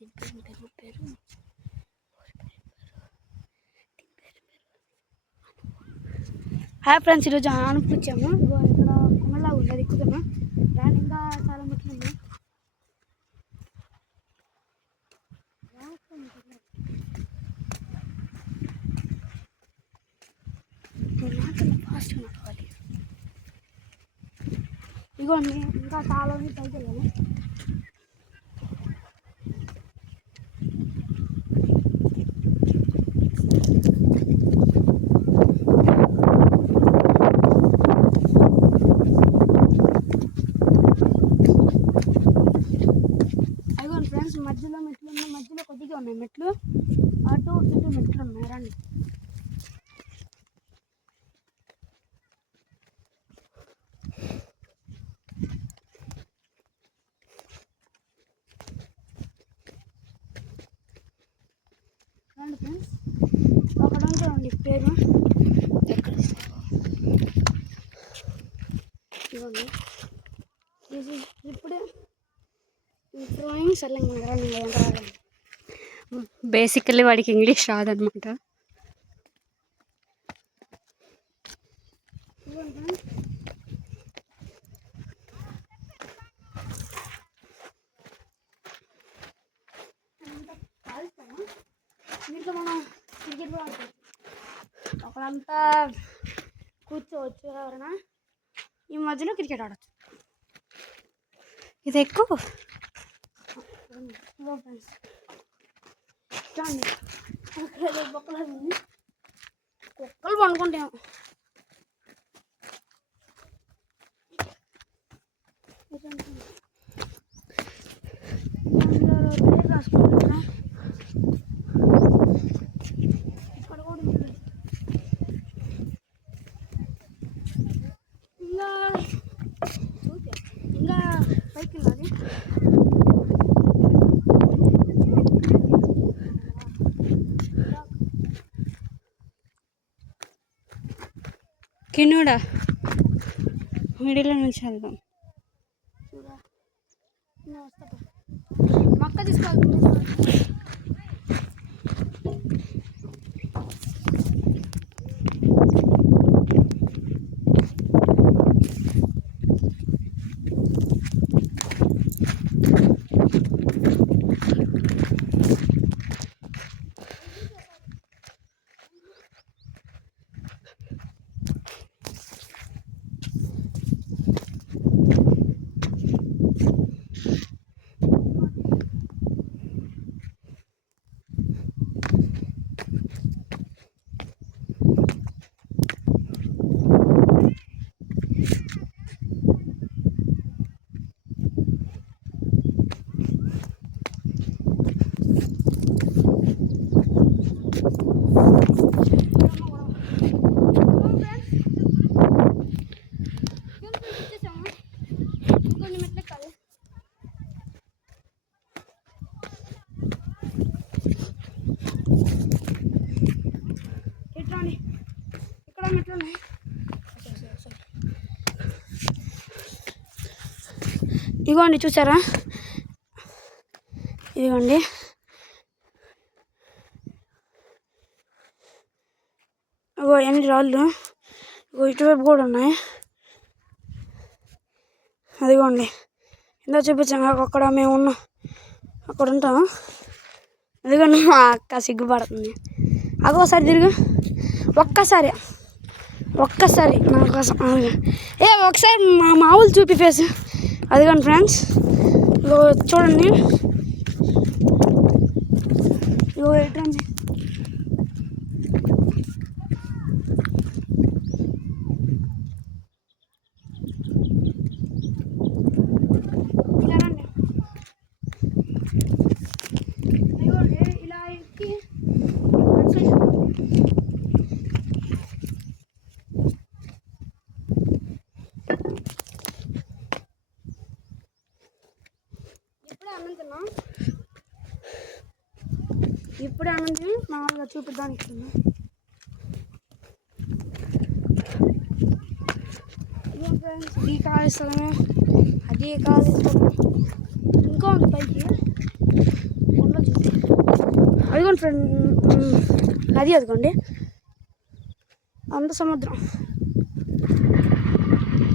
దీని పేరు పేరు హాయ్ ఫ్రెండ్స్ ఈరోజు ఆనపు వచ్చాము ఇక్కడ కొండలా ఉంది అది ఎక్కుతున్నాం దాని ఇంకా చాలా మెట్లు ఉన్నాయి ఫాస్ట్ నడవాలి ఇగోండి ఇంకా చాలా ఉంది పైకి వెళ్ళాలి అదిగోండి ఫ్రెండ్స్ మధ్యలో మెట్లు ఉన్నాయి మధ్యలో కొద్దిగా ఉన్నాయి మెట్లు అటు ఇటు మెట్లు ఉన్నాయి రండి రండి ఫ్రెండ్స్ అక్కడ ఉందండి పేరు ఎక్కడ ఇవ్వండి ఇది ఇప్పుడే డ్రాయింగ్ సర్లేండి రండి ఎంత రాదండి బేసికల్లీ వాడికి ఇంగ్లీష్ రాదనమాట ఇవ్వండి ఫ్రెండ్స్ అంతా కాలుస్తామా? దీంట్లో మనం క్రికెట్ కూడా ఆడుకోవచ్చు అక్కడంతా కూర్చోవచ్చు ఎవరైనా ఈ మధ్యలో క్రికెట్ ఆడచ్చు. ఇది ఎక్కువ. ఇదిగో ఫ్రెండ్స్. చూడండి. అక్కడ ఏదో ఇక్కడ కూడా ఉంది ఇంకా చూసా ఇంకా కిన్నుడా? మిడిల్లో నుంచి వెళ్దాం. మక్క తీసుకోవాలి ఇదిగోండి చూసారా? ఇదిగోండి. ఇగో ఎన్ని రాళ్ళు? ఇగో ఇటువైపు కూడా ఉన్నాయి. అదిగోండి. ఇందా చూపించాం కదా, అక్కడ మేము ఉన్నాం అక్కడ ఉంటాం అదిగోండి మా అక్క సిగ్గుపడుతుంది. అగో ఒకసారి తిరుగు. ఒక్కసారి. ఒక్కసారి. నా కోసం ఏ ఒకసారి మా మామూలు చూపి ఫేస్ అదిగోండి ఫ్రెండ్స్ ఇగో చూడండి. ఇగో ఎట్లా ఇప్పుడే అన్నం ఇప్పుడే అన్నం తిని మామూలుగా చూపిద్దానికి ఈ కాలు స్థలము? అది కాలు స్థలము? ఇంకా ఉంది పైకి. అదిగోండి ఫ్రెండ్ అది అదిగోండి. అంత సముద్రం.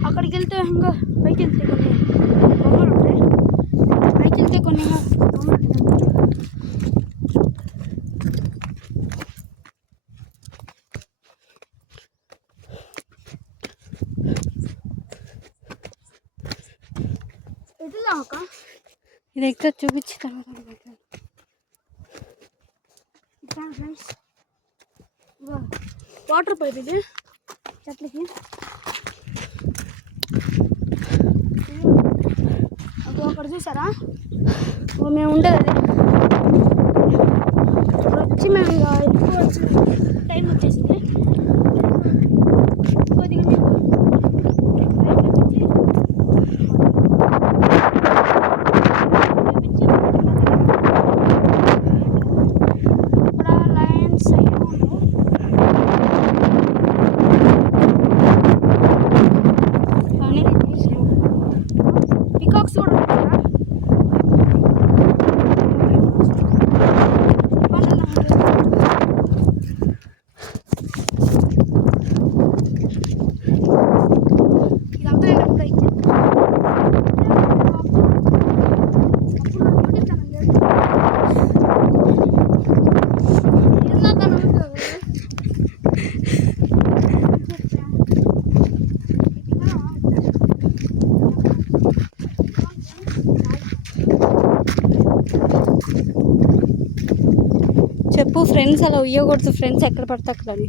అక్కడికి వెళ్తే ఇంకా పైకి వెళ్తే కొన్నేమో ఇది ఎక్కడ చూపించి తర్వాత ఫ్రెండ్స్ వాటర్ పైప్ ఇది చెట్లకి ఒకటి చూసారా? మేము ఉండేది ఫ్రెండ్స్ అలా ఉయ్యకూడదు. ఫ్రెండ్స్ ఎక్కడ పడతాకలని